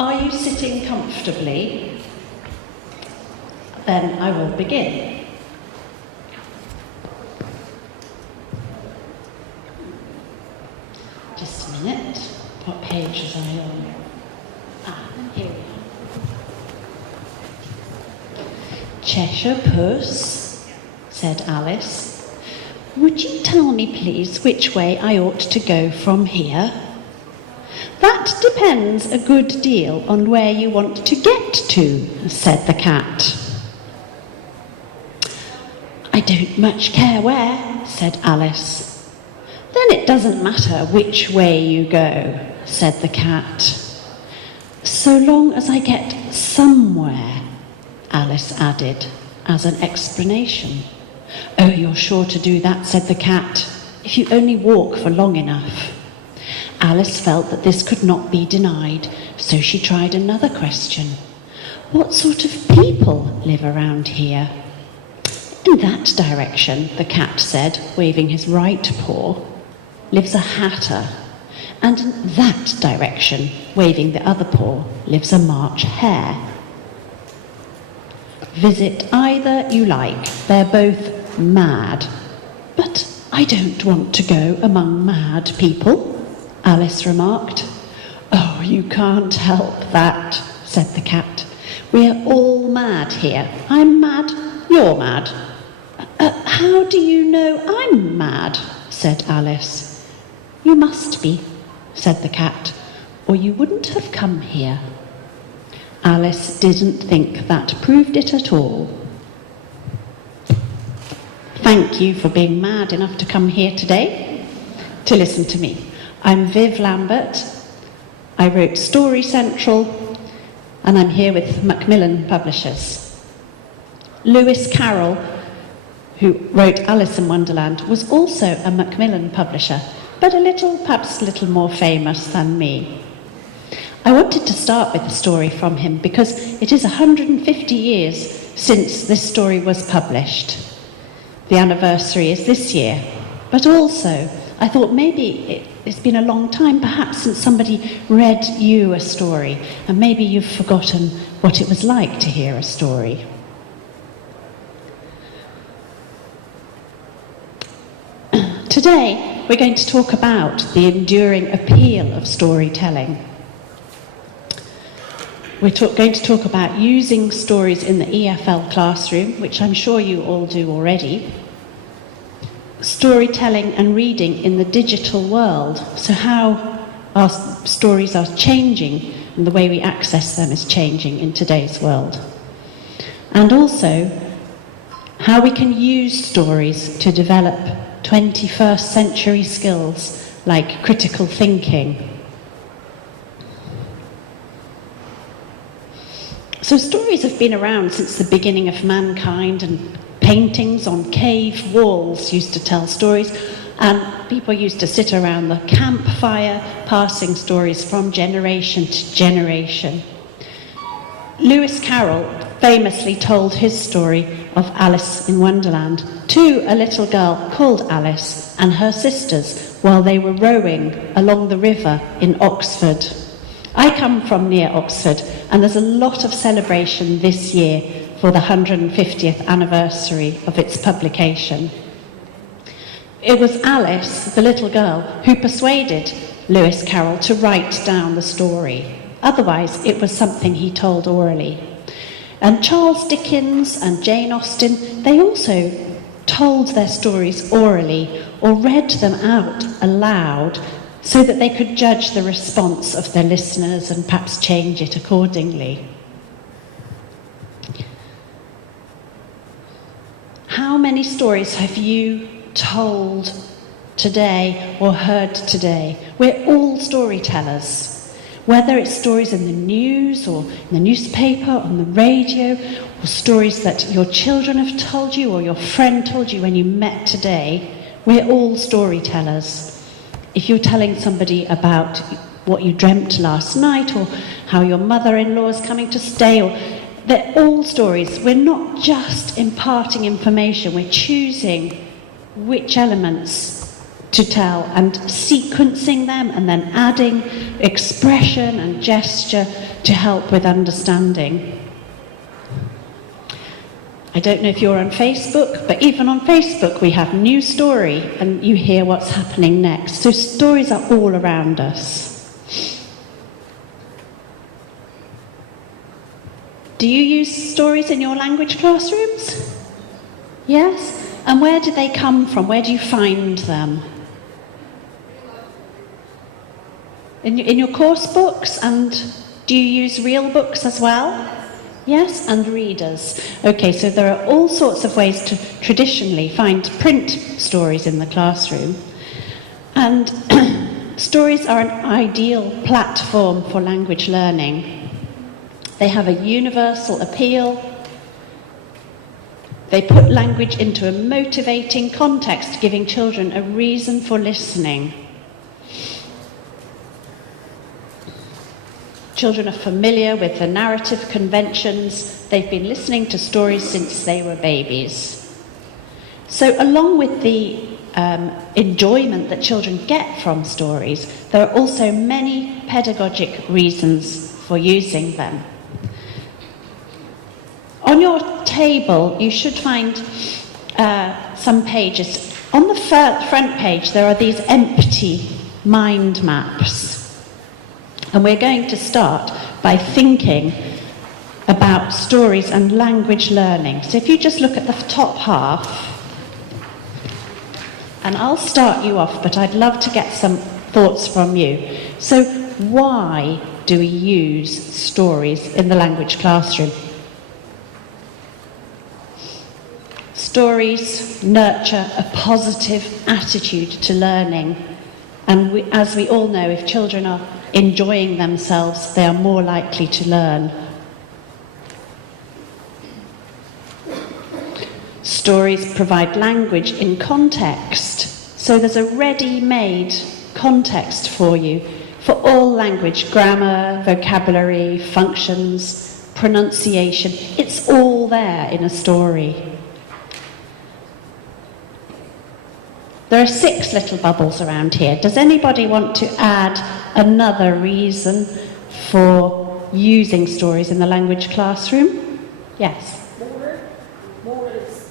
Are you sitting comfortably? Then I will begin. Just a minute. What page was I on? Here we are. Cheshire Puss, said Alice. Would you tell me, please, which way I ought to go from here? That depends a good deal on where you want to get to, said the cat. I don't much care where, said Alice. Then it doesn't matter which way you go, said the cat. So long as I get somewhere, Alice added, as an explanation. Oh, you're sure to do that, said the cat, if you only walk for long enough. Alice felt that this could not be denied, so she tried another question. What sort of people live around here? In that direction, the cat said, waving his right paw, lives a hatter. And in that direction, waving the other paw, lives a March hare. Visit either you like, they're both mad. But I don't want to go among mad people, Alice remarked. Oh, you can't help that, said the cat. We're all mad here. I'm mad, you're mad. How do you know I'm mad? Said Alice. You must be, said the cat, or you wouldn't have come here. Alice didn't think that proved it at all. Thank you for being mad enough to come here today to listen to me. I'm Viv Lambert. I wrote Story Central, and I'm here with Macmillan Publishers. Lewis Carroll, who wrote Alice in Wonderland, was also a Macmillan publisher, but perhaps a little more famous than me. I wanted to start with a story from him because it is 150 years since this story was published. The anniversary is this year, but also I thought maybe it's been a long time perhaps since somebody read you a story, and maybe you've forgotten what it was like to hear a story. Today, we're going to talk about the enduring appeal of storytelling. We're going to talk about using stories in the EFL classroom, which I'm sure you all do already. Storytelling and reading in the digital world, so how our stories are changing and the way we access them is changing in today's world. And also, how we can use stories to develop 21st century skills like critical thinking. So stories have been around since the beginning of mankind, and paintings on cave walls used to tell stories, and people used to sit around the campfire passing stories from generation to generation. Lewis Carroll famously told his story of Alice in Wonderland to a little girl called Alice and her sisters while they were rowing along the river in Oxford. I come from near Oxford, and there's a lot of celebration this year for the 150th anniversary of its publication. It was Alice, the little girl, who persuaded Lewis Carroll to write down the story. Otherwise, it was something he told orally. And Charles Dickens and Jane Austen, they also told their stories orally or read them out aloud so that they could judge the response of their listeners and perhaps change it accordingly. How many stories have you told today or heard today? We're all storytellers. Whether it's stories in the news or in the newspaper, on the radio, or stories that your children have told you or your friend told you when you met today, we're all storytellers. If you're telling somebody about what you dreamt last night or how your mother-in-law is coming to stay, or they're all stories. We're not just imparting information, we're choosing which elements to tell and sequencing them and then adding expression and gesture to help with understanding. I don't know if you're on Facebook, but even on Facebook we have new story and you hear what's happening next. So stories are all around us. Do you use stories in your language classrooms? Yes? And where do they come from? Where do you find them? In your course books? And do you use real books as well? Yes, and readers. Okay, so there are all sorts of ways to traditionally find print stories in the classroom. And stories are an ideal platform for language learning. They have a universal appeal. They put language into a motivating context, giving children a reason for listening. Children are familiar with the narrative conventions. They've been listening to stories since they were babies. So along with the enjoyment that children get from stories, there are also many pedagogic reasons for using them. On your table, you should find some pages. On the front page, there are these empty mind maps. And we're going to start by thinking about stories and language learning. So if you just look at the top half, and I'll start you off, but I'd love to get some thoughts from you. So why do we use stories in the language classroom? Stories nurture a positive attitude to learning. And as we all know, if children are enjoying themselves, they are more likely to learn. Stories provide language in context. So there's a ready-made context for you for all language, grammar, vocabulary, functions, pronunciation. It's all there in a story. There are 6 little bubbles around here. Does anybody want to add another reason for using stories in the language classroom? Yes? Morals.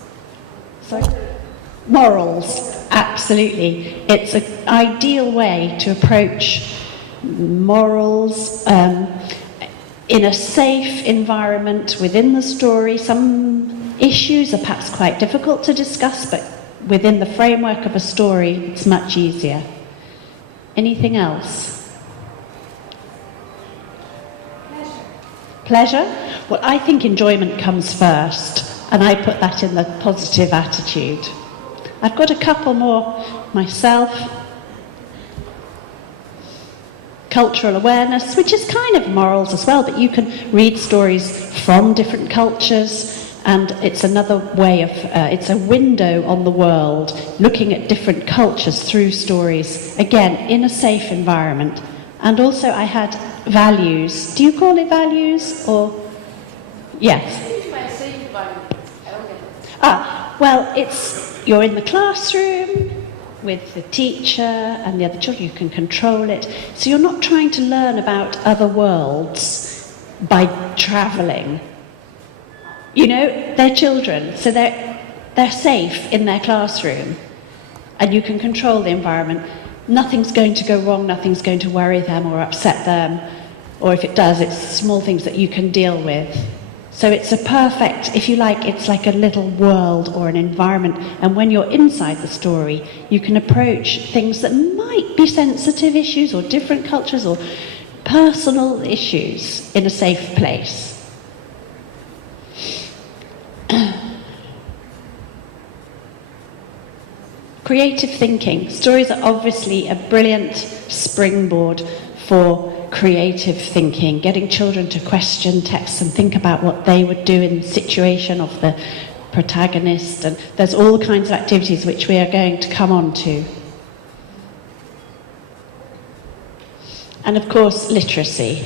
Sorry? Morals, absolutely. It's an ideal way to approach morals in a safe environment within the story. Some issues are perhaps quite difficult to discuss, but within the framework of a story, it's much easier. Anything else? Pleasure? Well, I think enjoyment comes first, and I put that in the positive attitude. I've got a couple more myself. Cultural awareness, which is kind of morals as well, but you can read stories from different cultures. And it's another way of, it's a window on the world, looking at different cultures through stories, again, in a safe environment. And also I had values. Do you call it values, or? Yes. Well, it's, you're in the classroom with the teacher and the other children, you can control it. So you're not trying to learn about other worlds by travelling. You know, they're children, so they're safe in their classroom, and you can control the environment. Nothing's going to go wrong, nothing's going to worry them or upset them, or if it does, it's small things that you can deal with. So it's a perfect, if you like, it's like a little world or an environment, and when you're inside the story, you can approach things that might be sensitive issues or different cultures or personal issues in a safe place. Creative thinking. Stories are obviously a brilliant springboard for creative thinking, getting children to question texts and think about what they would do in the situation of the protagonist. And there's all kinds of activities which we are going to come on to. And of course, literacy.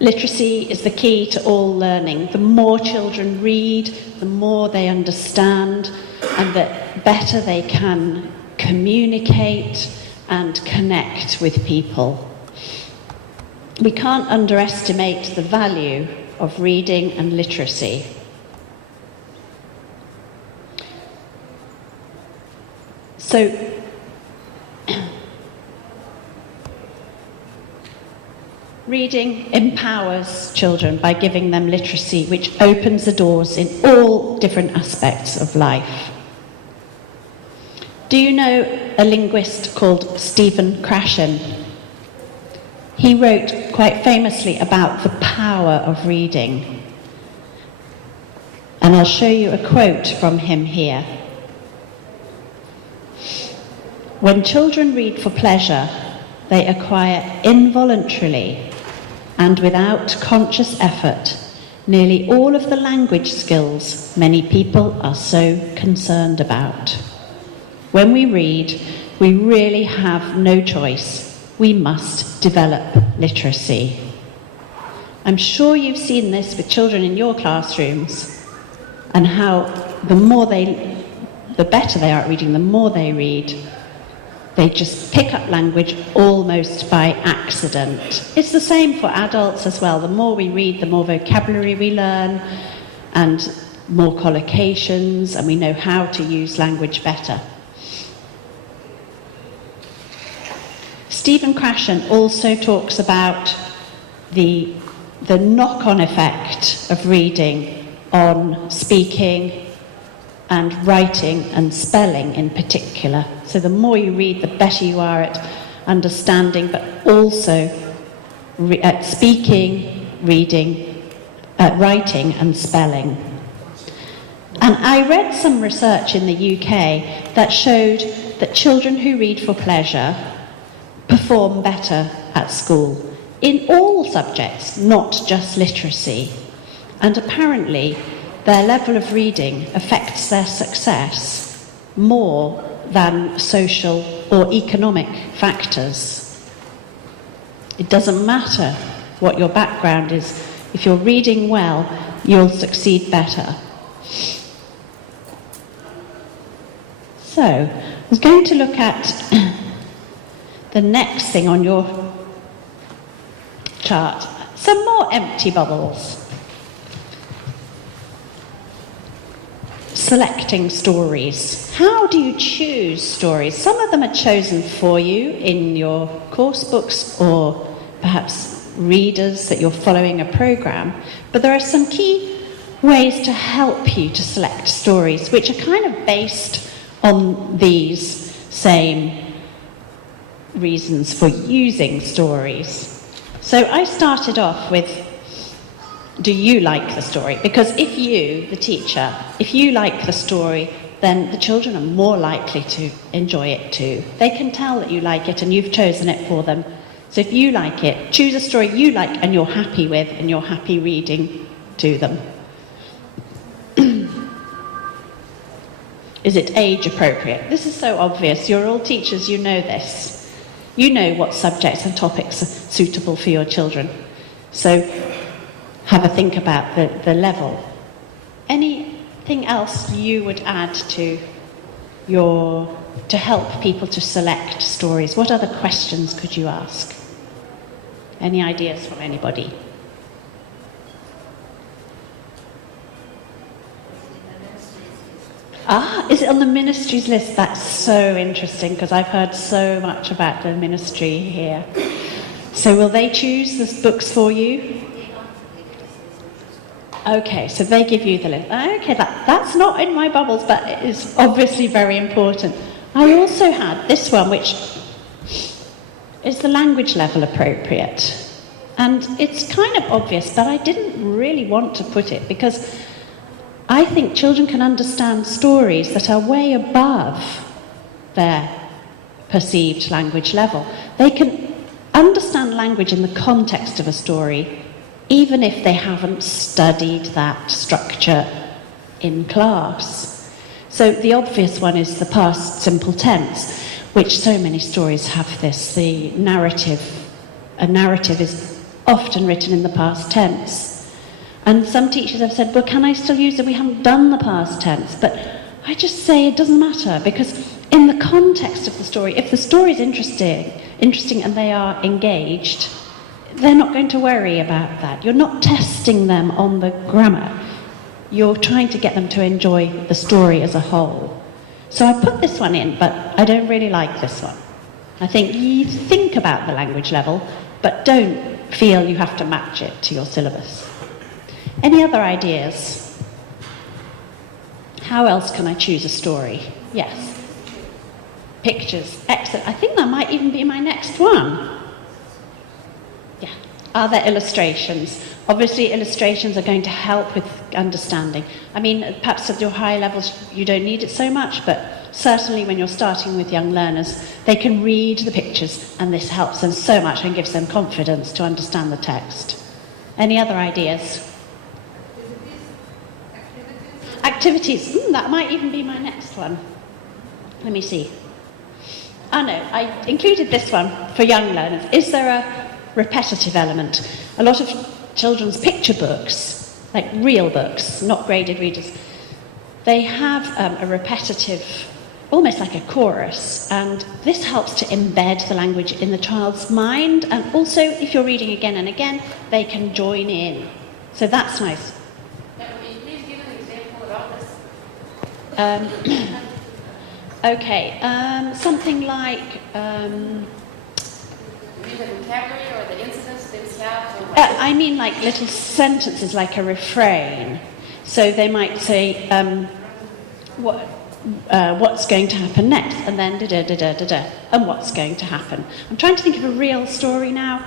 Literacy is the key to all learning. The more children read, the more they understand, and the better they can communicate and connect with people. We can't underestimate the value of reading and literacy. So, reading empowers children by giving them literacy, which opens the doors in all different aspects of life. Do you know a linguist called Stephen Krashen? He wrote quite famously about the power of reading. And I'll show you a quote from him here. When children read for pleasure, they acquire involuntarily and without conscious effort nearly all of the language skills many people are so concerned about. When we read, we really have no choice. We must develop literacy. I'm sure you've seen this with children in your classrooms, and how the better they are at reading, the more they read, they just pick up language almost by accident. It's the same for adults as well. The more we read, the more vocabulary we learn, and more collocations, and we know how to use language better. Stephen Krashen also talks about the knock-on effect of reading on speaking and writing and spelling in particular. So the more you read, the better you are at understanding, but also at speaking, reading, writing and spelling. And I read some research in the UK that showed that children who read for pleasure perform better at school in all subjects, not just literacy. And apparently their level of reading affects their success more than social or economic factors. It doesn't matter what your background is. If you're reading well, you'll succeed better. So, I was going to look at the next thing on your chart. Some more empty bubbles. Selecting stories. How do you choose stories? Some of them are chosen for you in your course books, or perhaps readers that you're following a program. But there are some key ways to help you to select stories, which are kind of based on these same reasons for using stories. So I started off with, do you like the story? Because if you, the teacher, if you like the story, then the children are more likely to enjoy it too. They can tell that you like it and you've chosen it for them. So if you like it, choose a story you like and you're happy with and you're happy reading to them. Is it age appropriate? This is so obvious. You're all teachers, you know this. You know what subjects and topics are suitable for your children. So have a think about the level. Anything else you would add to help people to select stories? What other questions could you ask? Any ideas from anybody? Is it on the ministry's list? That's so interesting, because I've heard so much about the ministry here. So will they choose the books for you? Okay, so they give you the list. Okay, that's not in my bubbles, but it is obviously very important. I also had this one, which is the language level appropriate. And it's kind of obvious, but I didn't really want to put it, because I think children can understand stories that are way above their perceived language level. They can understand language in the context of a story, even if they haven't studied that structure in class. So the obvious one is the past simple tense, which so many stories have this. A narrative is often written in the past tense. And some teachers have said, well, can I still use it? We haven't done the past tense. But I just say it doesn't matter, because in the context of the story, if the story is interesting and they are engaged, they're not going to worry about that. You're not testing them on the grammar. You're trying to get them to enjoy the story as a whole. So I put this one in, but I don't really like this one. I think you think about the language level, but don't feel you have to match it to your syllabus. Any other ideas? How else can I choose a story? Yes. Pictures. Excellent. I think that might even be my next one. Yeah. Are there illustrations? Obviously, illustrations are going to help with understanding. I mean, perhaps at your higher levels, you don't need it so much, but certainly when you're starting with young learners, they can read the pictures, and this helps them so much and gives them confidence to understand the text. Any other ideas? Activities. That might even be my next one. Let me see. Oh no, I included this one for young learners. Is there a repetitive element? A lot of children's picture books, like real books, not graded readers, they have a repetitive, almost like a chorus, and this helps to embed the language in the child's mind, and also if you're reading again and again, they can join in. So that's nice. Please give an example of this. Okay, something like... the vocabulary or the incidents themselves? I mean like little sentences, like a refrain. So they might say, what's going to happen next? And then da-da-da-da-da-da. And what's going to happen? I'm trying to think of a real story now.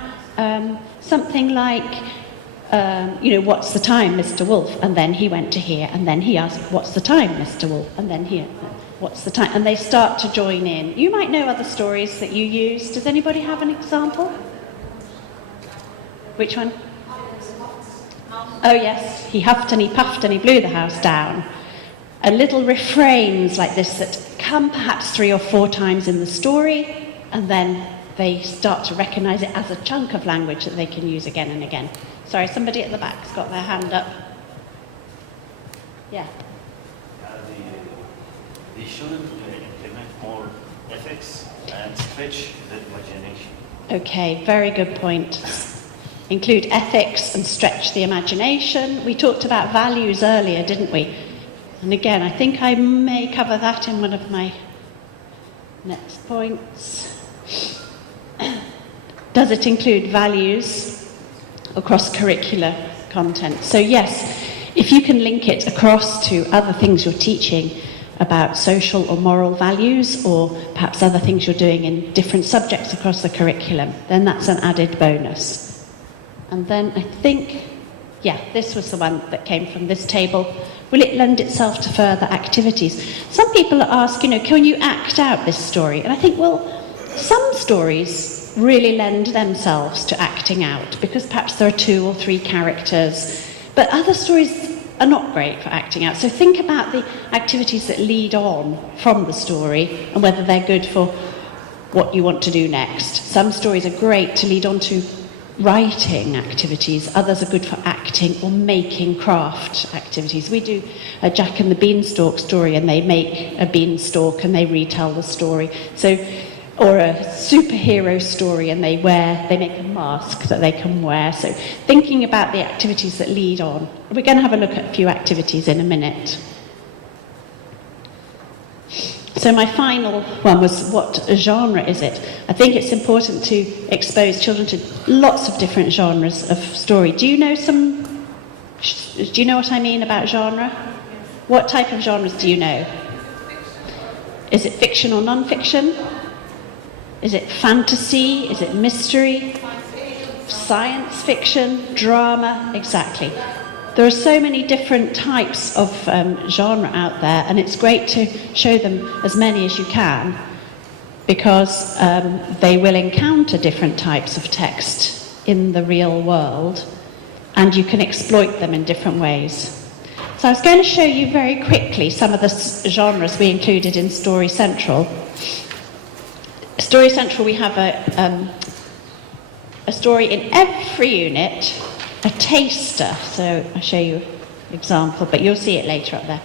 Something like, what's the time, Mr. Wolf? And then he went to here. And then he asked, what's the time, Mr. Wolf? And then here, what's the time? And they start to join in. You might know other stories that you use. Does anybody have an example? Which one? Oh yes, he huffed and he puffed and he blew the house down. And little refrains like this that come perhaps 3 or 4 times in the story, and then they start to recognise it as a chunk of language that they can use again and again. Sorry, somebody at the back's got their hand up. Yeah. They shouldn't implement more ethics and stretch the imagination. Okay, very good point. Include ethics and stretch the imagination. We talked about values earlier, didn't we? And again, I think I may cover that in one of my next points. Does it include values across curricular content? So yes, if you can link it across to other things you're teaching about social or moral values, or perhaps other things you're doing in different subjects across the curriculum, then that's an added bonus. And then I think, this was the one that came from this table. Will it lend itself to further activities? Some people ask, can you act out this story? And I think, well, some stories really lend themselves to acting out, because perhaps there are 2 or 3 characters, but other stories are not great for acting out. So think about the activities that lead on from the story and whether they're good for what you want to do next. Some stories are great to lead on to writing activities, others are good for acting or making craft activities. We do a Jack and the Beanstalk story, and they make a beanstalk and they retell the story. Or a superhero story, and they make a mask that they can wear. So thinking about the activities that lead on. We're going to have a look at a few activities in a minute. So my final one was, what genre is it? I think it's important to expose children to lots of different genres of story. Do you know what I mean about genre? What type of genres do you know? Is it fiction or non-fiction? Is it fantasy? Is it mystery? Science fiction? Drama? Exactly. There are so many different types of genre out there, and it's great to show them as many as you can, because they will encounter different types of text in the real world, and you can exploit them in different ways. So I was going to show you very quickly some of the genres we included in Story Central. Story Central, we have a story in every unit, a taster. So I'll show you an example, but you'll see it later up there.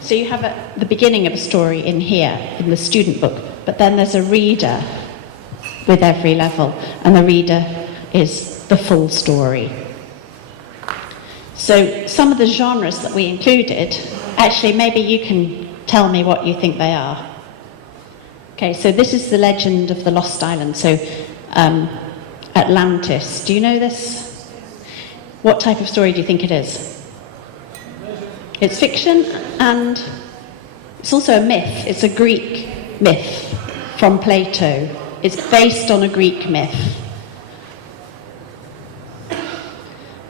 So you have the beginning of a story in here, in the student book, but then there's a reader with every level, and the reader is the full story. So some of the genres that we included, actually maybe you can tell me what you think they are. Okay, so this is the legend of the Lost Island, so Atlantis. Do you know this? What type of story do you think it is? It's fiction, and it's also a myth. It's a Greek myth from Plato. It's based on a Greek myth.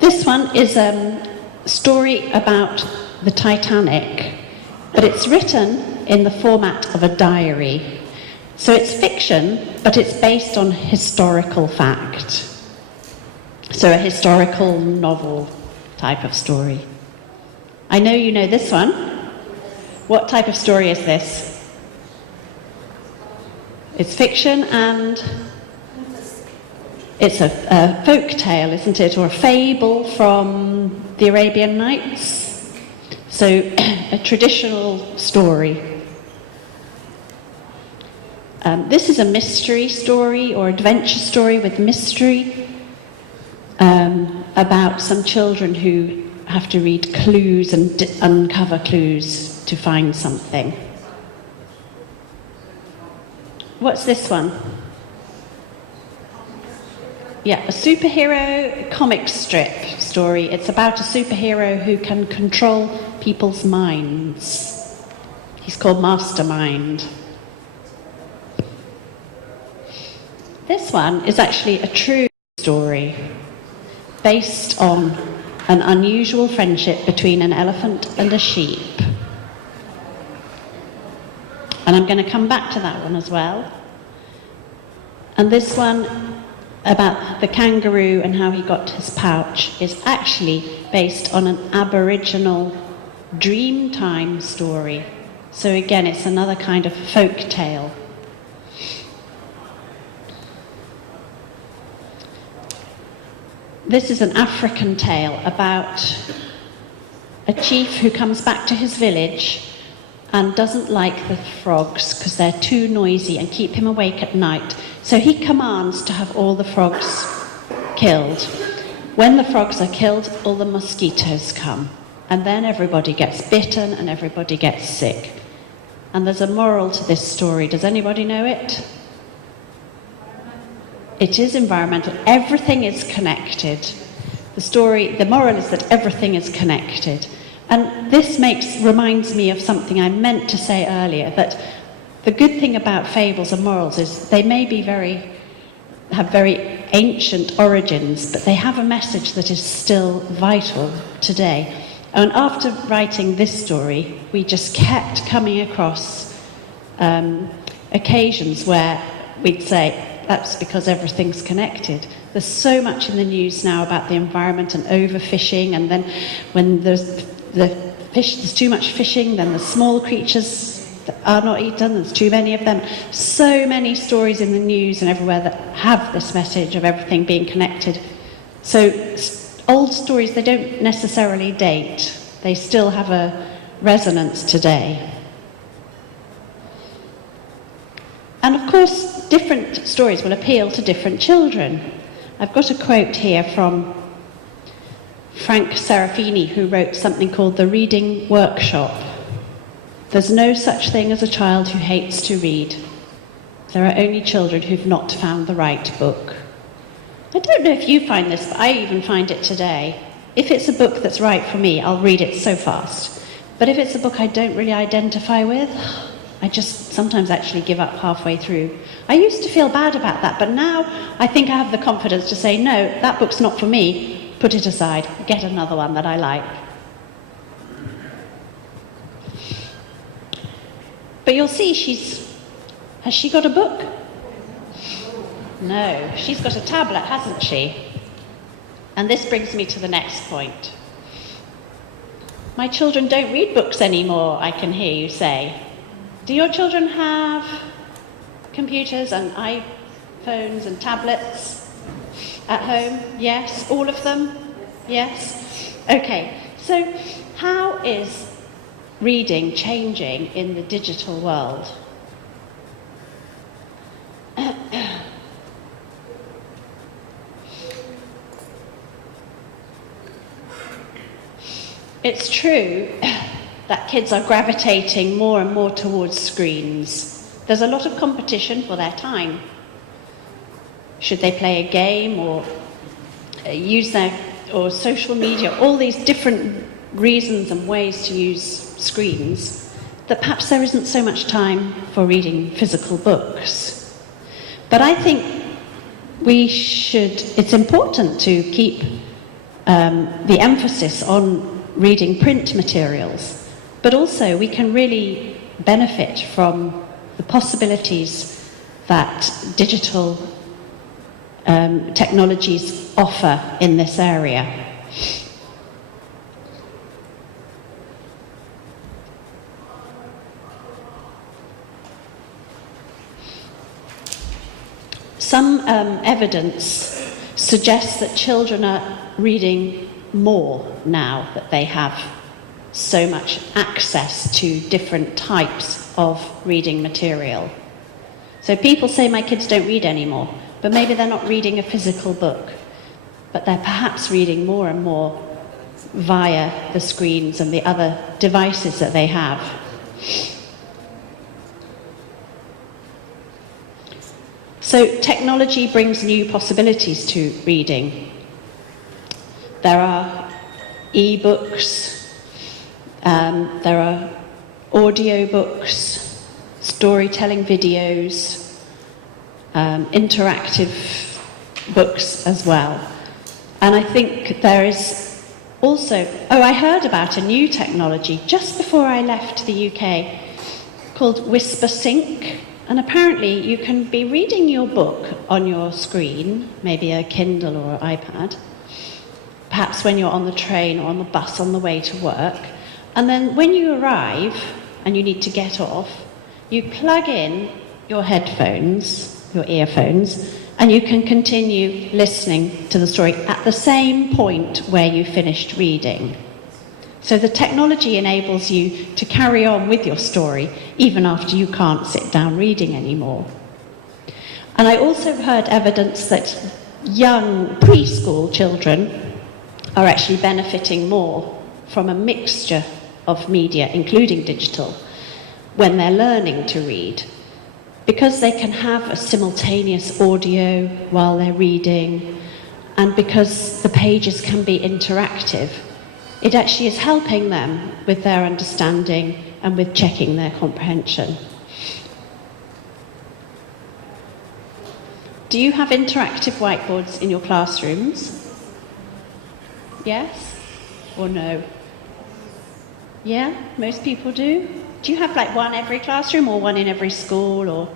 This one is a story about the Titanic, but it's written in the format of a diary. So it's fiction, but it's based on historical fact. So a historical novel type of story. I know you know this one. What type of story is this? It's fiction, and it's a folk tale, isn't it? Or a fable from the Arabian Nights. So a traditional story. This is a mystery story or adventure story with mystery about some children who have to read clues and uncover clues to find something. What's this one? Yeah, a superhero comic strip story. It's about a superhero who can control people's minds. He's called Mastermind. This one is actually a true story based on an unusual friendship between an elephant and a sheep. And I'm going to come back to that one as well. And this one about the kangaroo and how he got his pouch is actually based on an Aboriginal Dreamtime story. So again, it's another kind of folk tale. This is an African tale about a chief who comes back to his village and doesn't like the frogs because they're too noisy and keep him awake at night. So he commands to have all the frogs killed. When the frogs are killed, all the mosquitoes come. And then everybody gets bitten and everybody gets sick. And there's a moral to this story. Does anybody know it? It is environmental. Everything is connected. The moral is that everything is connected. And this reminds me of something I meant to say earlier, that the good thing about fables and morals is they may be have very ancient origins, but they have a message that is still vital today. And after writing this story, we just kept coming across occasions where we'd say, that's because everything's connected. There's so much in the news now about the environment and overfishing, and then when there's too much fishing, then the small creatures that are not eaten, there's too many of them. So many stories in the news and everywhere that have this message of everything being connected. So old stories, they don't necessarily date. They still have a resonance today. And of course, different stories will appeal to different children. I've got a quote here from Frank Serafini, who wrote something called The Reading Workshop. There's no such thing as a child who hates to read. There are only children who've not found the right book. I don't know if you find this, but I even find it today. If it's a book that's right for me, I'll read it so fast. But if it's a book I don't really identify with, I just sometimes actually give up halfway through. I used to feel bad about that, but now I think I have the confidence to say, no, that book's not for me. Put it aside. Get another one that I like. But you'll see has she got a book? No, she's got a tablet, hasn't she? And this brings me to the next point. My children don't read books anymore, I can hear you say. Do your children have computers and iPhones and tablets? At home? Yes. All of them? Yes. Okay. So how is reading changing in the digital world? It's true that kids are gravitating more and more towards screens. There's a lot of competition for their time. Should they play a game or use or social media, all these different reasons and ways to use screens, that perhaps there isn't so much time for reading physical books. But I think it's important to keep the emphasis on reading print materials, but also we can really benefit from the possibilities that digital technologies offer in this area. Some evidence suggests that children are reading more now that they have so much access to different types of reading material. So people say my kids don't read anymore, but maybe they're not reading a physical book, but they're perhaps reading more and more via the screens and the other devices that they have. So technology brings new possibilities to reading. There are e-books, there are audio books, storytelling videos, interactive books as well. And I think there is also, I heard about a new technology just before I left the UK called WhisperSync. And apparently you can be reading your book on your screen, maybe a Kindle or an iPad, perhaps when you're on the train or on the bus on the way to work. And then when you arrive and you need to get off, you plug in your headphones, your earphones, and you can continue listening to the story at the same point where you finished reading. So the technology enables you to carry on with your story even after you can't sit down reading anymore. And I also heard evidence that young preschool children are actually benefiting more from a mixture of media, including digital, when they're learning to read. Because they can have a simultaneous audio while they're reading, and because the pages can be interactive, it actually is helping them with their understanding and with checking their comprehension. Do you have interactive whiteboards in your classrooms? Yes or no? Yeah, most people do. Do you have like one every classroom or one in every school or?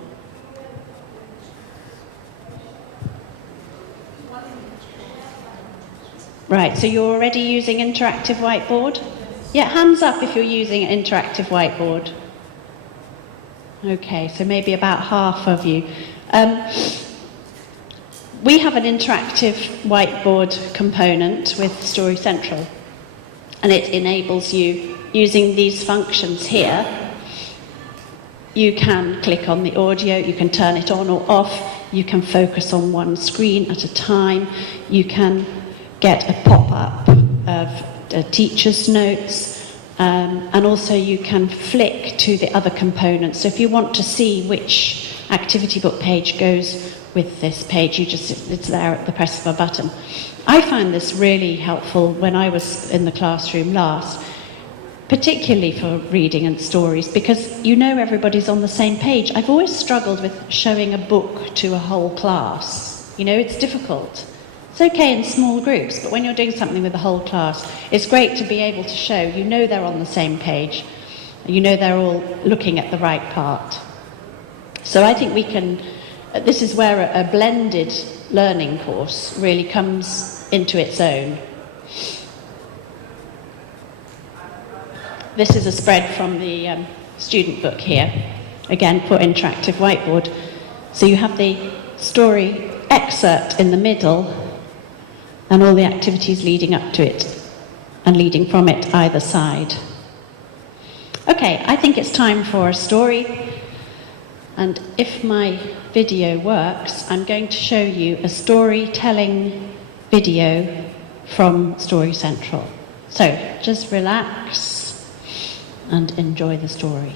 Right, so you're already using interactive whiteboard? Yeah, hands up if you're using an interactive whiteboard. Okay, so maybe about half of you. We have an interactive whiteboard component with Story Central, and it enables you, using these functions here, you can click on the audio, you can turn it on or off, you can focus on one screen at a time, you can get a pop-up of teacher's notes, and also you can flick to the other components. So if you want to see which activity book page goes with this page, it's there at the press of a button. I found this really helpful when I was in the classroom last, particularly for reading and stories, because you know everybody's on the same page. I've always struggled with showing a book to a whole class. You know, it's difficult. It's okay in small groups, but when you're doing something with the whole class, it's great to be able to show, you know they're on the same page, you know they're all looking at the right part. So I think we can, this is where a blended learning course really comes into its own. This is a spread from the student book here, again for interactive whiteboard. So you have the story excerpt in the middle, and all the activities leading up to it and leading from it either side. Okay, I think it's time for a story. And if my video works, I'm going to show you a storytelling video from Story Central. So just relax and enjoy the story.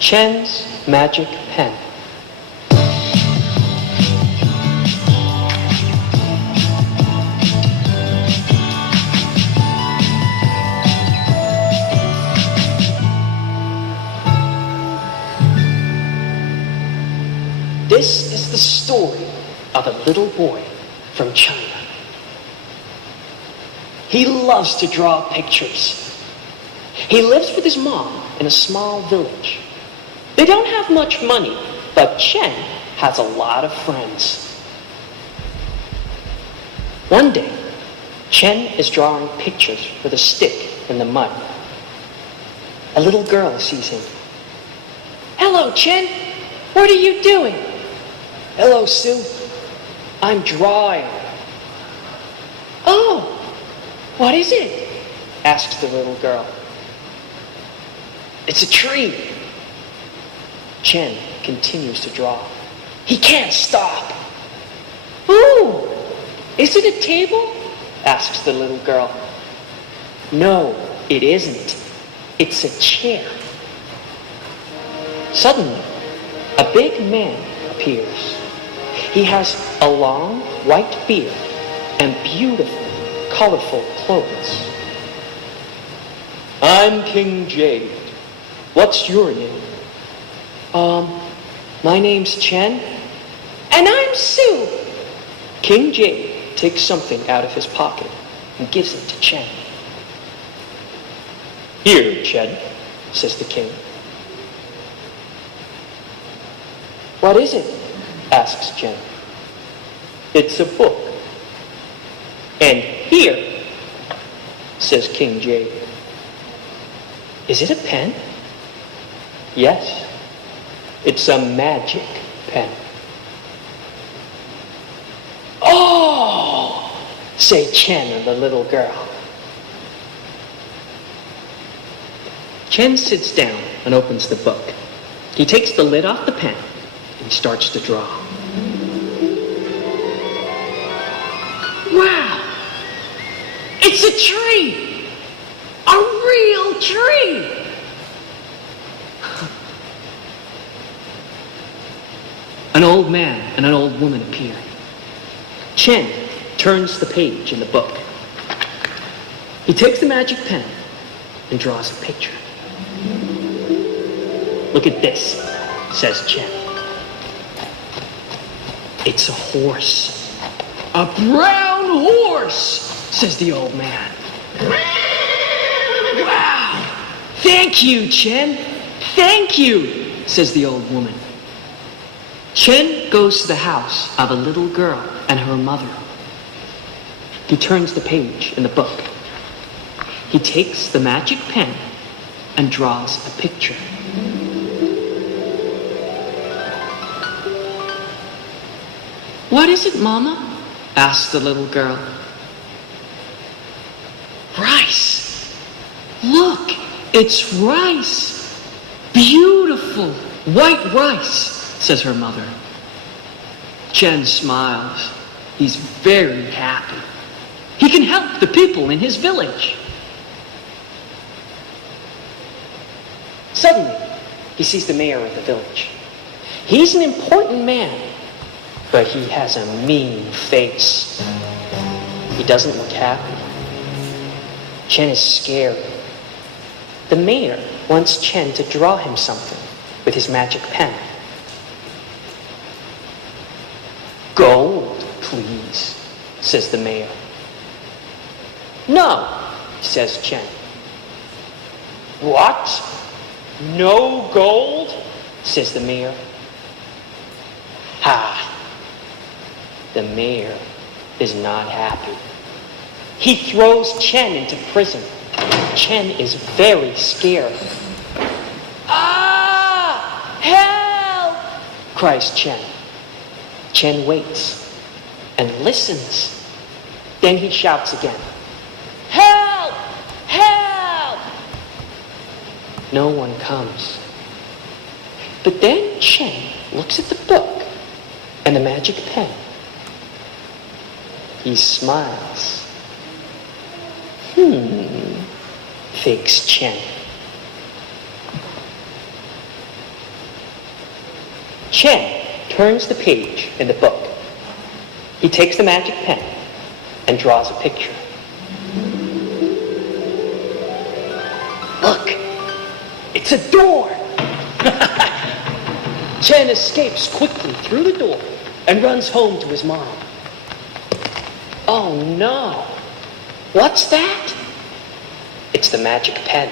Chen's Magic Pen. This is the story of a little boy from China. He loves to draw pictures. He lives with his mom in a small village. They don't have much money, but Chen has a lot of friends. One day, Chen is drawing pictures with a stick in the mud. A little girl sees him. "Hello, Chen. What are you doing?" "Hello, Sue. I'm drawing." "Oh, what is it?" asks the little girl. "It's a tree." Chen continues to draw. He can't stop. "Ooh, is it a table?" asks the little girl. "No, it isn't. It's a chair." Suddenly, a big man appears. He has a long white beard and beautiful, colorful clothes. "I'm King Jade. What's your name?" My name's Chen." "And I'm Sue." King Jade takes something out of his pocket and gives it to Chen. "Here, Chen," says the king. "What is it?" asks Chen. "It's a book." "And here," says King Jade. "Is it a pen?" "Yes. It's a magic pen." "Oh!" say Chen and the little girl. Chen sits down and opens the book. He takes the lid off the pen and starts to draw. Wow! It's a tree! A real tree! An old man and an old woman appear. Chen turns the page in the book. He takes the magic pen and draws a picture. "Look at this," says Chen. "It's a horse." "A brown horse," says the old man. "Wow! Thank you, Chen. Thank you," says the old woman. Chen goes to the house of a little girl and her mother. He turns the page in the book. He takes the magic pen and draws a picture. "What is it, Mama?" asks the little girl. "Rice. Look, it's rice. Beautiful white rice," says her mother. Chen smiles. He's very happy. He can help the people in his village. Suddenly, he sees the mayor of the village. He's an important man, but he has a mean face. He doesn't look happy. Chen is scared. The mayor wants Chen to draw him something with his magic pen. "Gold, please," says the mayor. "No," says Chen. "What? No gold?" says the mayor. Ha! The mayor is not happy. He throws Chen into prison. Chen is very scared. Ah! Help! Cries Chen. Chen waits and listens. Then he shouts again. Help! Help! No one comes. But then Chen looks at the book and the magic pen. He smiles. Thinks Chen. Chen turns the page in the book. He takes the magic pen and draws a picture. Look, it's a door. Chen escapes quickly through the door and runs home to his mom. Oh no, what's that? It's the magic pen.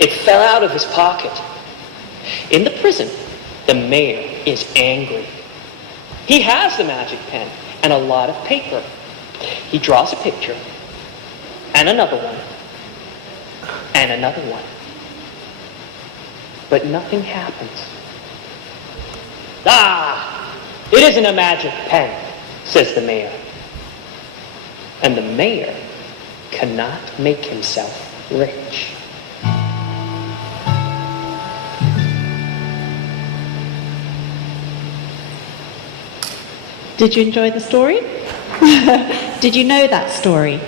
It fell out of his pocket. In the prison, the mayor is angry. He has the magic pen and a lot of paper. He draws a picture, and another one, and another one. But nothing happens. Ah! It isn't a magic pen, says the mayor. And the mayor cannot make himself rich. Did you enjoy the story? Did you know that story?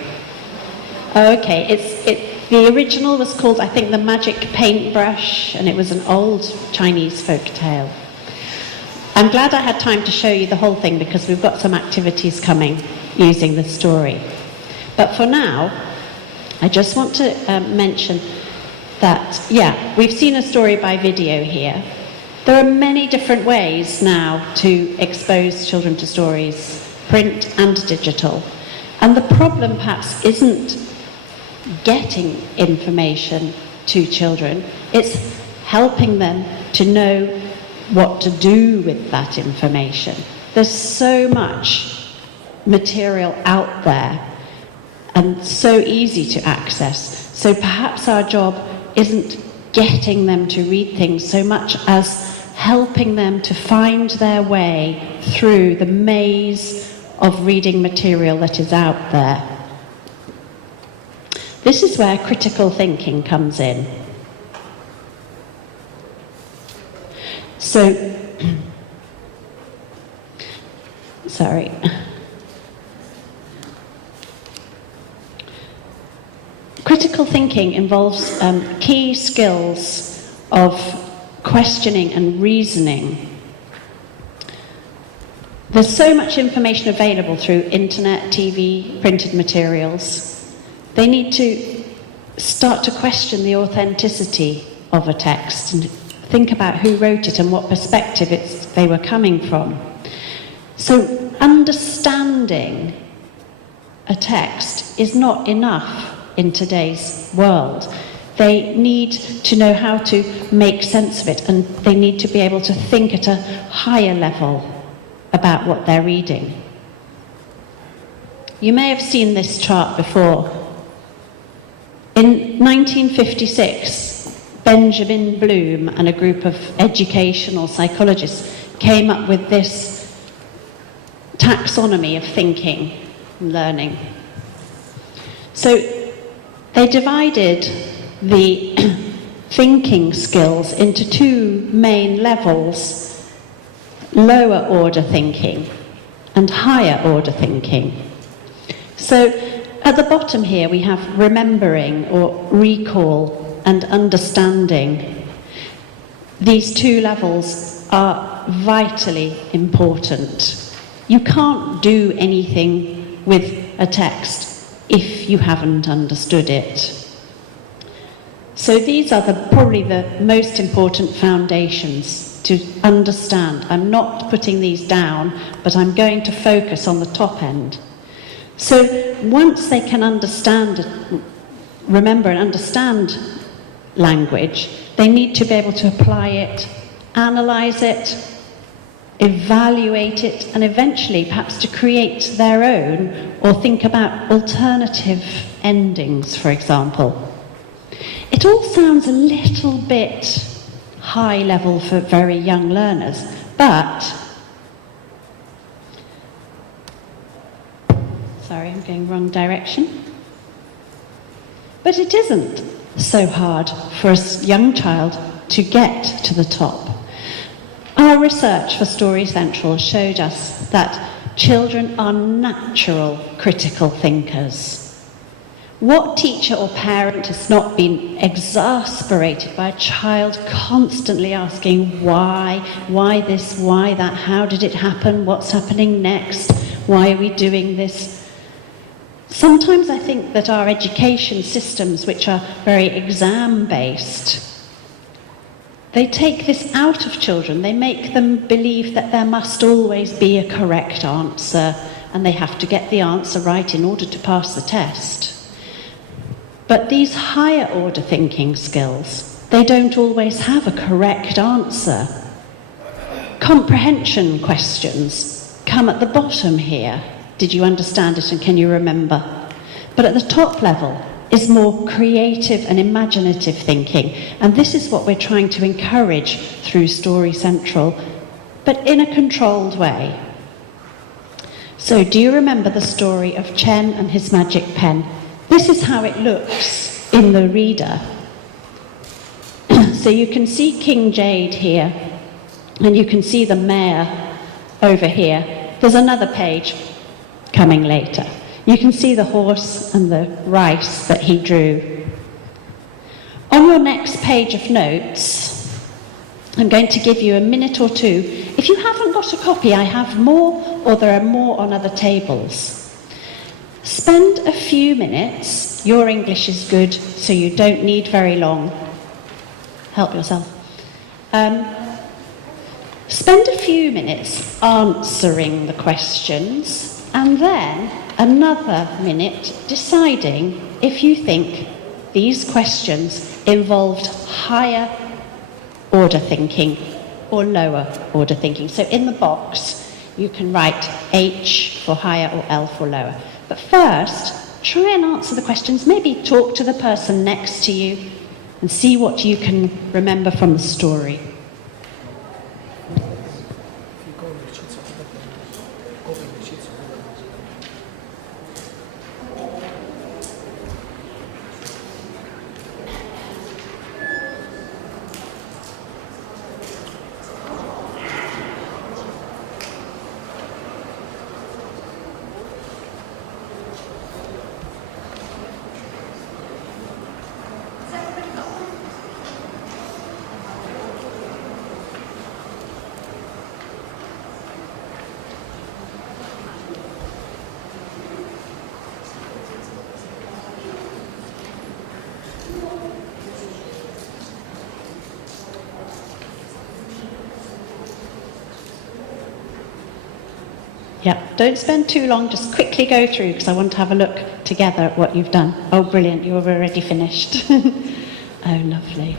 Oh, okay, the original was called, I think, The Magic Paintbrush, and it was an old Chinese folk tale. I'm glad I had time to show you the whole thing because we've got some activities coming using the story. But for now, I just want to mention that, we've seen a story by video here. There are many different ways now to expose children to stories, print and digital. And the problem perhaps isn't getting information to children, it's helping them to know what to do with that information. There's so much material out there and so easy to access. So perhaps our job isn't getting them to read things so much as helping them to find their way through the maze of reading material that is out there. This is where critical thinking comes in. So, sorry. Critical thinking involves key skills of questioning and reasoning. There's so much information available through internet, TV, printed materials. They need to start to question the authenticity of a text and think about who wrote it and what perspective they were coming from. So understanding a text is not enough in today's world. They need to know how to make sense of it, and they need to be able to think at a higher level about what they're reading. You may have seen this chart before. In 1956, Benjamin Bloom and a group of educational psychologists came up with this taxonomy of thinking and learning. So they divided the thinking skills into two main levels: lower order thinking and higher order thinking. So at the bottom here we have remembering or recall and understanding. These two levels are vitally important. You can't do anything with a text if you haven't understood it. So these are probably the most important foundations to understand. I'm not putting these down, but I'm going to focus on the top end. So once they can understand, remember and understand language, they need to be able to apply it, analyze it, evaluate it, and eventually perhaps to create their own or think about alternative endings, for example. It all sounds a little bit high level for very young learners, but sorry, I'm going wrong direction. But it isn't so hard for a young child to get to the top. Our research for Story Central showed us that children are natural critical thinkers. What teacher or parent has not been exasperated by a child constantly asking why this, why that, how did it happen, what's happening next, why are we doing this? Sometimes I think that our education systems, which are very exam-based, they take this out of children. They make them believe that there must always be a correct answer and they have to get the answer right in order to pass the test. But these higher order thinking skills, they don't always have a correct answer. Comprehension questions come at the bottom here. Did you understand it and can you remember? But at the top level is more creative and imaginative thinking. And this is what we're trying to encourage through Story Central, but in a controlled way. So do you remember the story of Chen and his magic pen? This is how it looks in the reader. So you can see King Jade here, and you can see the mayor over here. There's another page coming later. You can see the horse and the rice that he drew. On your next page of notes, I'm going to give you a minute or two. If you haven't got a copy, I have more, or there are more on other tables. Spend a few minutes. Your English is good, so you don't need very long. Help yourself. Spend a few minutes answering the questions, and then another minute deciding if you think these questions involved higher order thinking or lower order thinking. So in the box, you can write H for higher or L for lower. But first, try and answer the questions. Maybe talk to the person next to you and see what you can remember from the story. Yeah, don't spend too long, just quickly go through because I want to have a look together at what you've done. Oh, brilliant, you've already finished. Oh, lovely.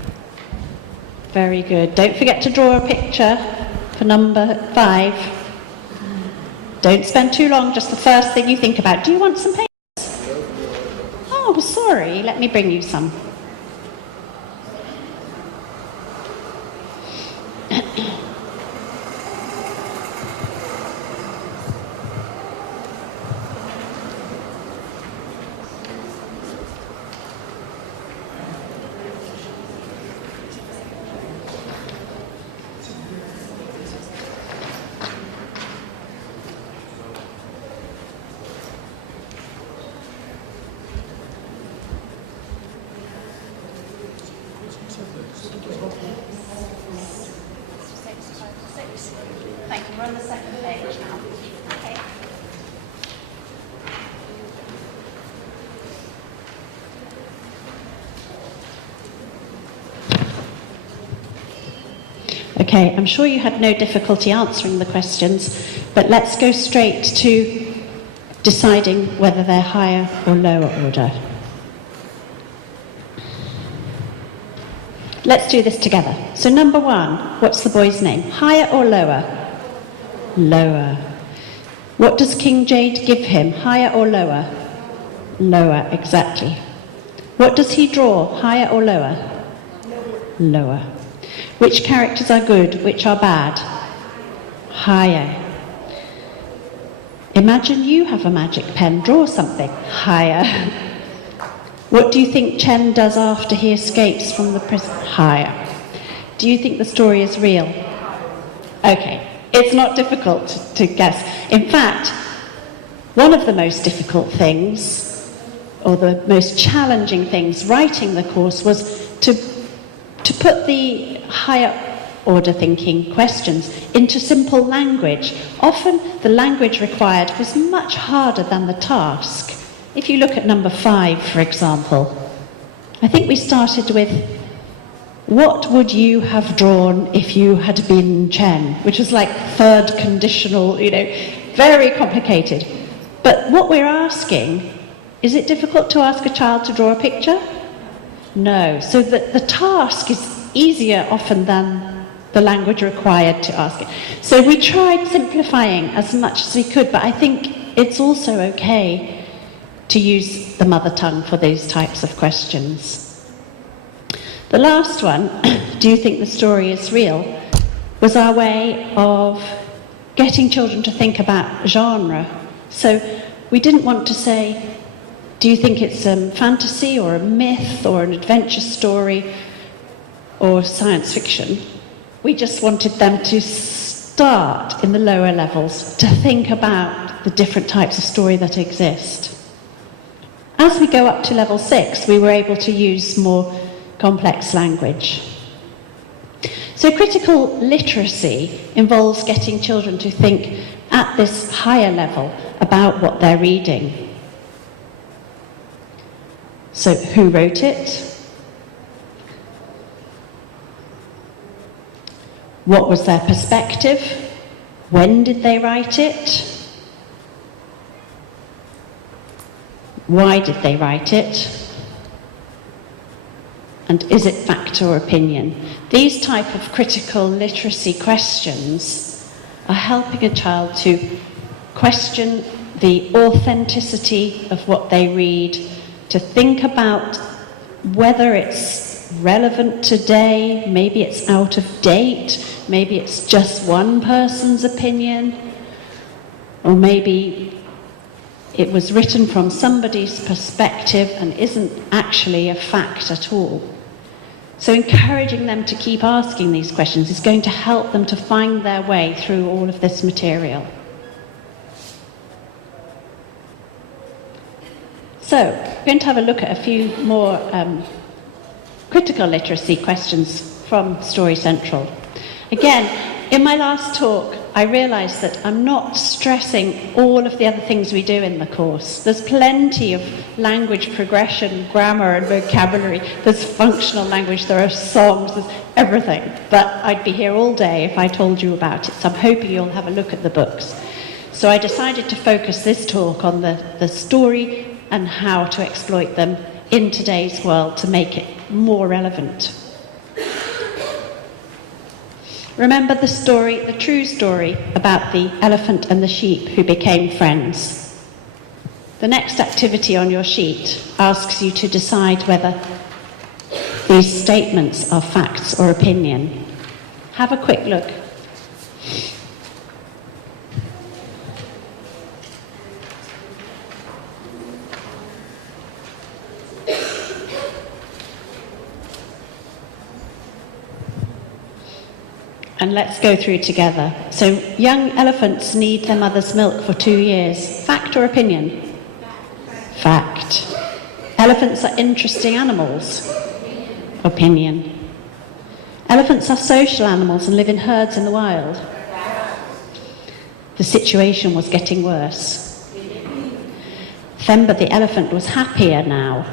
Very good. Don't forget to draw a picture for number 5. Don't spend too long, just the first thing you think about. Do you want some papers? Oh, sorry, let me bring you some. Thank you. We're on the second page now. Okay. Okay, I'm sure you had no difficulty answering the questions, but let's go straight to deciding whether they're higher or lower order. Let's do this together. So number 1, what's the boy's name? Higher or lower? Lower. What does King Jade give him? Higher or lower? Lower, exactly. What does he draw? Higher or lower? Lower. Which characters are good? Which are bad? Higher. Imagine you have a magic pen. Draw something. Higher. What do you think Chen does after he escapes from the prison? Higher. Do you think the story is real? Okay. It's not difficult to guess. In fact, one of the most difficult things, or the most challenging things writing the course, was to put the higher order thinking questions into simple language. Often the language required was much harder than the task. If you look at number 5, for example, I think we started with, what would you have drawn if you had been Chen? Which was like third conditional, very complicated. But what we're asking, is it difficult to ask a child to draw a picture? No. So the task is easier often than the language required to ask it. So we tried simplifying as much as we could, but I think it's also okay to use the mother tongue for these types of questions. The last one, do you think the story is real, was our way of getting children to think about genre. So we didn't want to say, do you think it's a fantasy or a myth or an adventure story or science fiction? We just wanted them to start in the lower levels to think about the different types of story that exist. As we go up to level 6, we were able to use more complex language. So critical literacy involves getting children to think at this higher level about what they're reading. So who wrote it? What was their perspective? When did they write it? Why did they write it? And is it fact or opinion? These type of critical literacy questions are helping a child to question the authenticity of what they read, to think about whether it's relevant today, maybe it's out of date, maybe it's just one person's opinion, or maybe it was written from somebody's perspective and isn't actually a fact at all. So encouraging them to keep asking these questions is going to help them to find their way through all of this material. So, we're going to have a look at a few more critical literacy questions from Story Central. Again, in my last talk, I realised that I'm not stressing all of the other things we do in the course. There's plenty of language progression, grammar and vocabulary. There's functional language, there are songs, there's everything. But I'd be here all day if I told you about it, so I'm hoping you'll have a look at the books. So I decided to focus this talk on the story and how to exploit them in today's world to make it more relevant. Remember the story, the true story about the elephant and the sheep who became friends. The next activity on your sheet asks you to decide whether these statements are facts or opinion. Have a quick look. And let's go through together. So, young elephants need their mother's milk for 2 years. Fact or opinion? Fact. Elephants are interesting animals. Opinion. Elephants are social animals and live in herds in the wild. The situation was getting worse. Themba the elephant was happier now.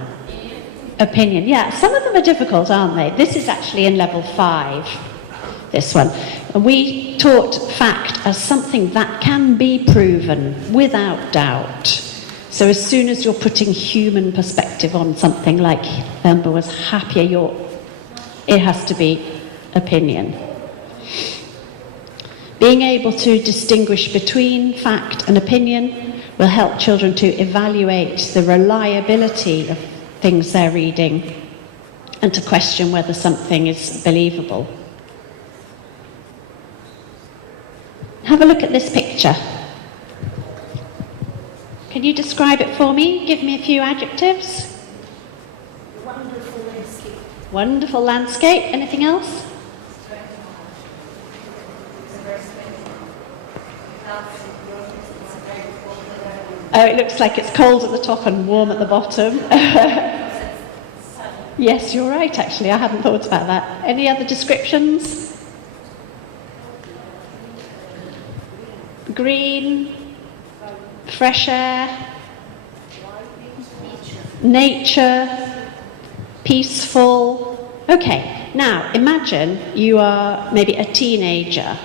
Opinion. Yeah, some of them are difficult, aren't they? This is actually in level 5. This one. And we taught fact as something that can be proven without doubt. So as soon as you're putting human perspective on something like Themba was happier, it has to be opinion. Being able to distinguish between fact and opinion will help children to evaluate the reliability of things they're reading and to question whether something is believable. Have a look at this picture. Can you describe it for me? Give me a few adjectives. Wonderful landscape. Wonderful landscape. Anything else? Oh, it looks like it's cold at the top and warm at the bottom. Yes, you're right, actually. I hadn't thought about that. Any other descriptions? Green, fresh air, nature, peaceful. Okay, now imagine you are maybe a teenager.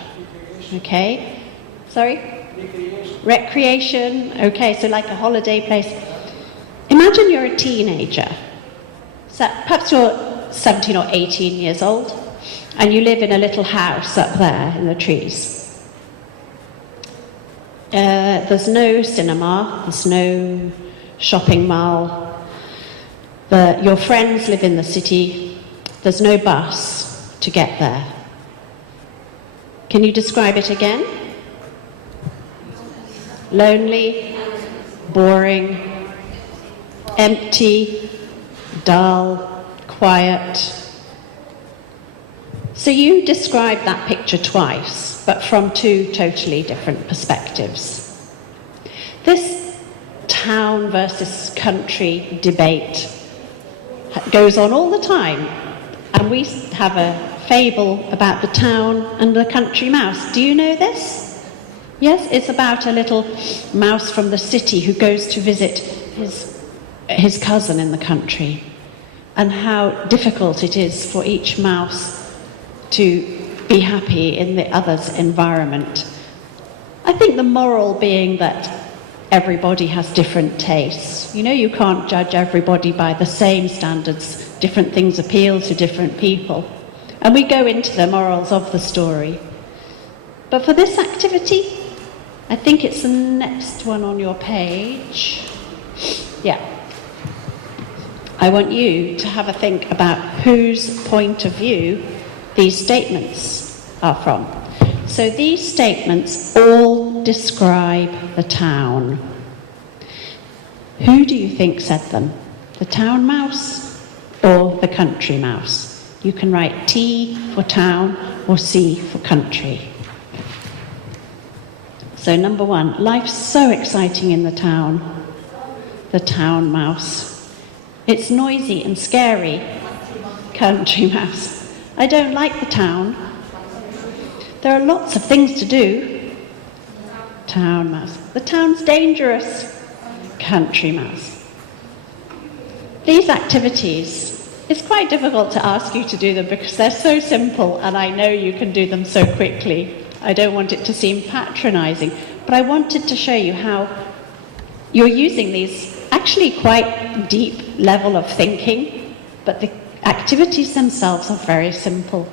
Okay, sorry? Recreation. Okay, so like a holiday place. Imagine you're a teenager. So perhaps you're 17 or 18 years old and you live in a little house up there in the trees. There's no cinema, there's no shopping mall. Your friends live in the city. There's no bus to get there. Can you describe it again? Lonely, boring, empty, dull, quiet. So you described that picture twice, but from two totally different perspectives. This town versus country debate goes on all the time, and we have a fable about the town and the country mouse. Do you know this? Yes, it's about a little mouse from the city who goes to visit his cousin in the country, and how difficult it is for each mouse to be happy in the other's environment. I think the moral being that everybody has different tastes. You know, you can't judge everybody by the same standards. Different things appeal to different people. And we go into the morals of the story. But for this activity, I think it's the next one on your page. Yeah. I want you to have a think about whose point of view these statements are from. So these statements all describe the town. Who do you think said them? The town mouse or the country mouse? You can write T for town or C for country. So number one, life's so exciting in the town mouse. It's noisy and scary, country mouse. I don't like the town. There are lots of things to do, town mouse. The town's dangerous, country mouse. These activities, it's quite difficult to ask you to do them because they're so simple and I know you can do them so quickly. I don't want it to seem patronizing, but I wanted to show you how you're using these actually quite deep level of thinking, but the activities themselves are very simple.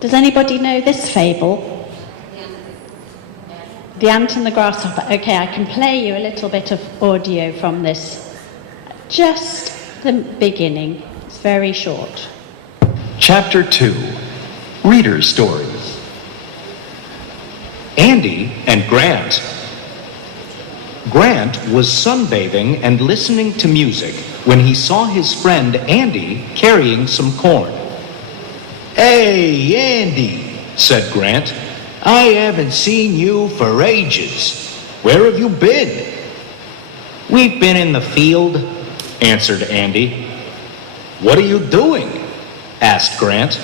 Does anybody know this fable? The Ant and the Grasshopper. Okay, I can play you a little bit of audio from this. Just the beginning. It's very short. Chapter 2, Reader's Story. Andy and Grant. Grant was sunbathing and listening to music when he saw his friend Andy carrying some corn. "Hey, Andy," said Grant. "I haven't seen you for ages. Where have you been?" "We've been in the field," answered Andy. "What are you doing?" asked Grant.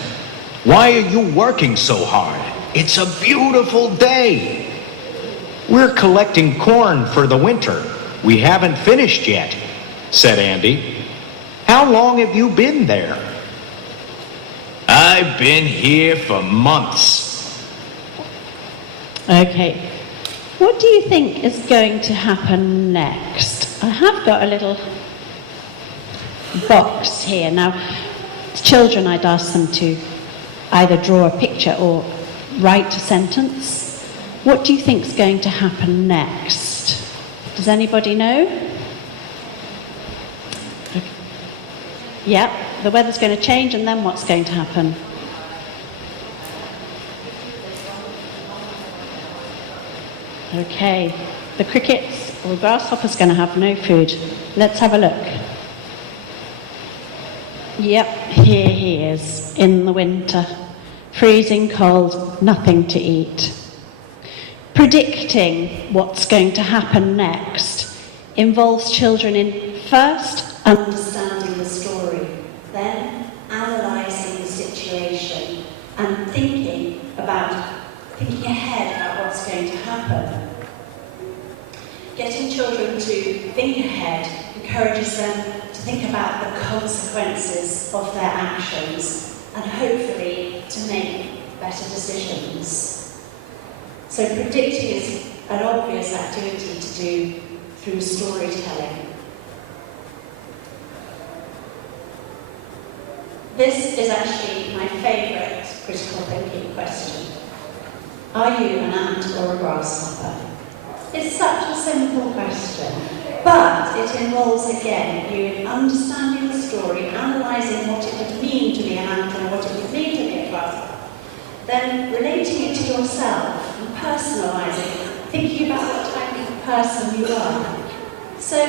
"Why are you working so hard? It's a beautiful day." "We're collecting corn for the winter. We haven't finished yet," said Andy. "How long have you been there?" "I've been here for months." Okay, what do you think is going to happen next? I have got a little box here. Now, As children, I'd ask them to either draw a picture or write a sentence. What do you think is going to happen next? Does anybody know? Yep, the weather's going to change, and then what's going to happen? Okay, the crickets or grasshoppers going to have no food. Let's have a look. Yep, here he is in the winter, freezing cold, nothing to eat. Predicting what's going to happen next involves children in first understanding the story, then analysing the situation and thinking ahead about what's going to happen. Getting children to think ahead encourages them to think about the consequences of their actions and hopefully to make better decisions. So predicting is an obvious activity to do through storytelling. This is actually my favourite critical thinking question. Are you an ant or a grasshopper? It's such a simple question, but it involves, again, you in understanding the story, analysing what it would mean to be an ant and what it would mean to be a grasshopper, then relating it to yourself and personalising, thinking about what type of person you are. So,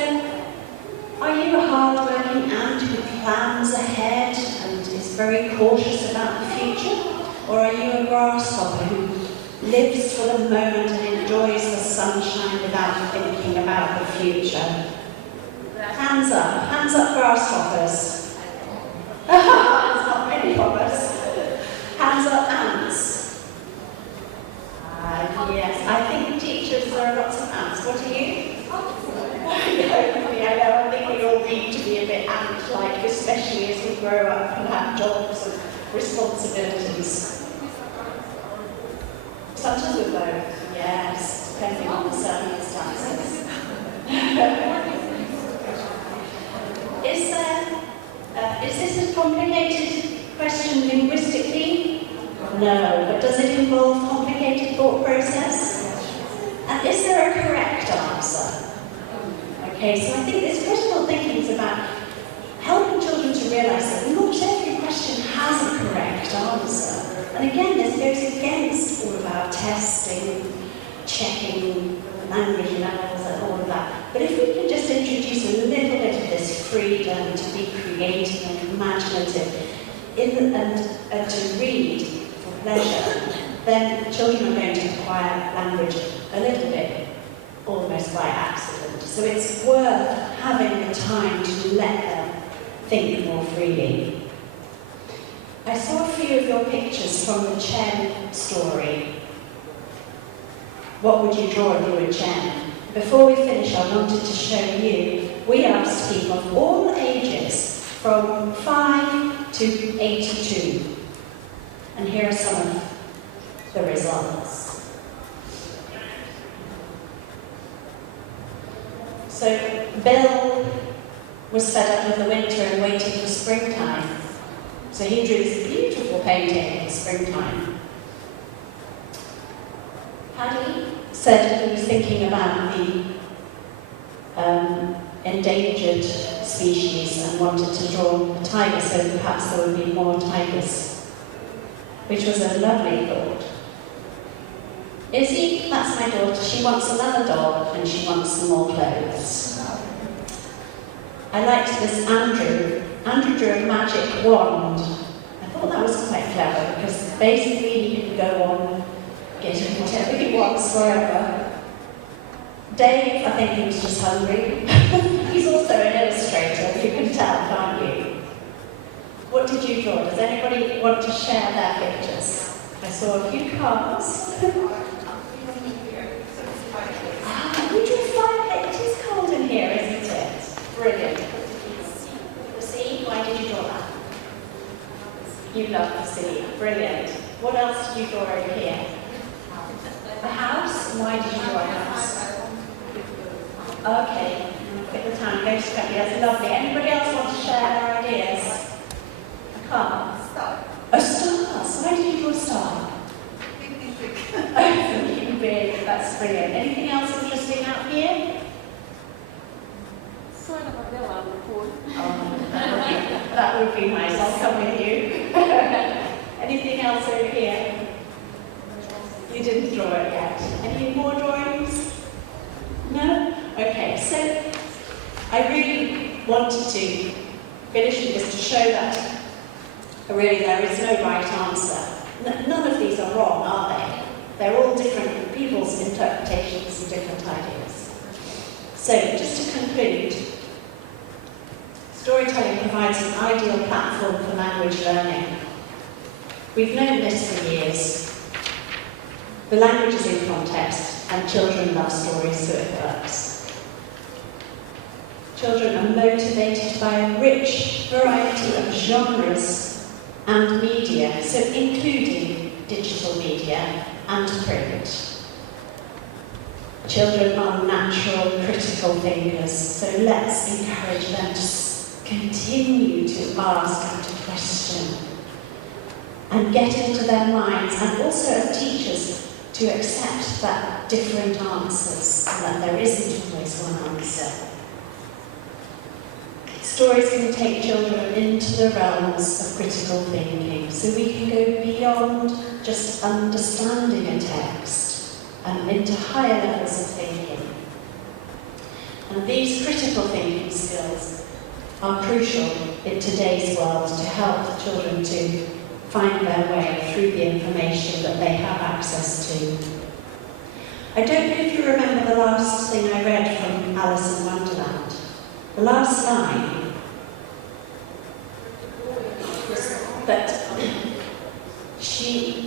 are you a hard-working ant who plans ahead and is very cautious about the future? Or are you a grasshopper who lives for the moment and enjoys the sunshine without thinking about the future? Hands up grasshoppers. There's not many of us. Hands up ants. Yes, I think teachers, there are lots of ants. What are you? I think we all need to be a bit ant-like, especially as we grow up and have jobs and responsibilities. Sometimes we're both, yes, depending on the circumstances. Is this a complicated question linguistically? No, but does it involve complicated thought process? And is there a correct answer? Okay, so I think this critical thinking is about helping children to realise that not every question has a correct answer. And again, this goes against all of our testing, checking language levels and all of that. But if we can just introduce a little bit of this freedom to be creative and imaginative and to read for pleasure, then children are going to acquire language a little bit almost by accident. So it's worth having the time to let them think more freely. I saw a few of your pictures from the Chen story. What would you draw if you were Chen? Before we finish, I wanted to show you, we asked people of all ages from 5 to 82. And here are some of the results. So Bill was fed up with the winter and waiting for springtime. So he drew this beautiful painting in springtime. Paddy said he was thinking about the endangered species and wanted to draw a tiger, so perhaps there would be more tigers, which was a lovely thought. Izzy, that's my daughter, she wants another dog and she wants some more clothes. I liked this Andrew. Andrew drew a magic wand. I thought that was quite clever because basically he can go on getting whatever he wants forever. Dave, I think he was just hungry. He's also an illustrator, you can tell, can't you? What did you draw? Does anybody want to share their pictures? I saw a few cars. We drew 5. It is cold in here, isn't it? Brilliant. The sea, why did you draw that? You love the sea. Brilliant. What else did you draw over here? A house? Why did you draw a house? Okay. Quit the time, go to Scotty. That's lovely. Anybody else want to share their ideas? I can't brilliant. Anything else interesting out here? Sort of a villa report. That would be nice. I'll come with you. Anything else over here? You didn't draw it yet. Any more drawings? No? Okay, so I really wanted to finish with this to show that really there is no right answer. None of these are wrong, are they? They're all different people's interpretations and different ideas. So, just to conclude, storytelling provides an ideal platform for language learning. We've known this for years. The language is in context, and children love stories, so it works. Children are motivated by a rich variety of genres and media, so including digital media and print. Children are natural, critical thinkers, so let's encourage them to continue to ask and to question and get into their minds, and also as teachers to accept that different answers and that there isn't always one answer. Stories can take children into the realms of critical thinking, so we can go beyond just understanding a text and into higher levels of thinking. And these critical thinking skills are crucial in today's world to help children to find their way through the information that they have access to. I don't know if you remember the last thing I read from Alice in Wonderland. The last line was that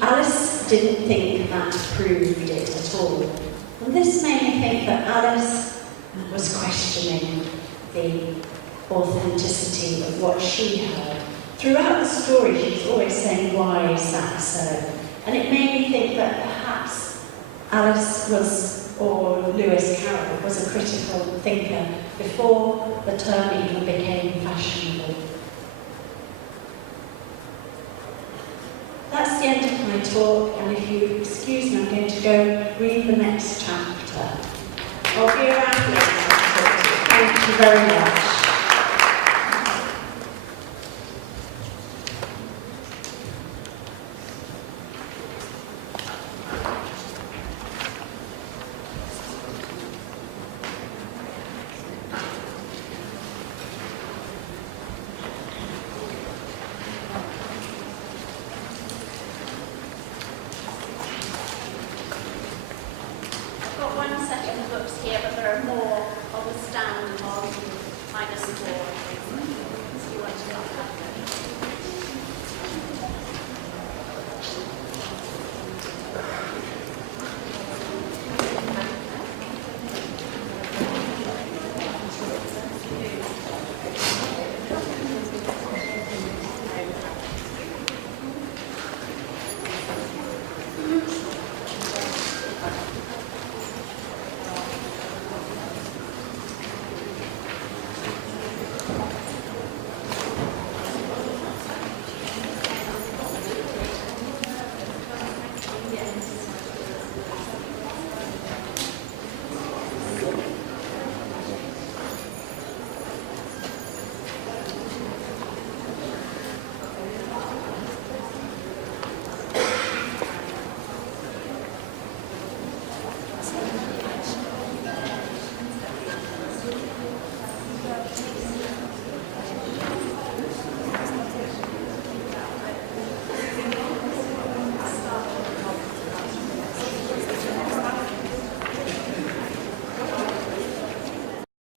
Alice didn't think that proved it at all. And this made me think that Alice was questioning the authenticity of what she heard. Throughout the story, she was always saying, why is that so? And it made me think that perhaps Alice was, or Lewis Carroll, was a critical thinker before the term even became fashionable. That's the end of my talk, and if you excuse me, I'm going to go read the next chapter. I'll be around later. Thank you very much.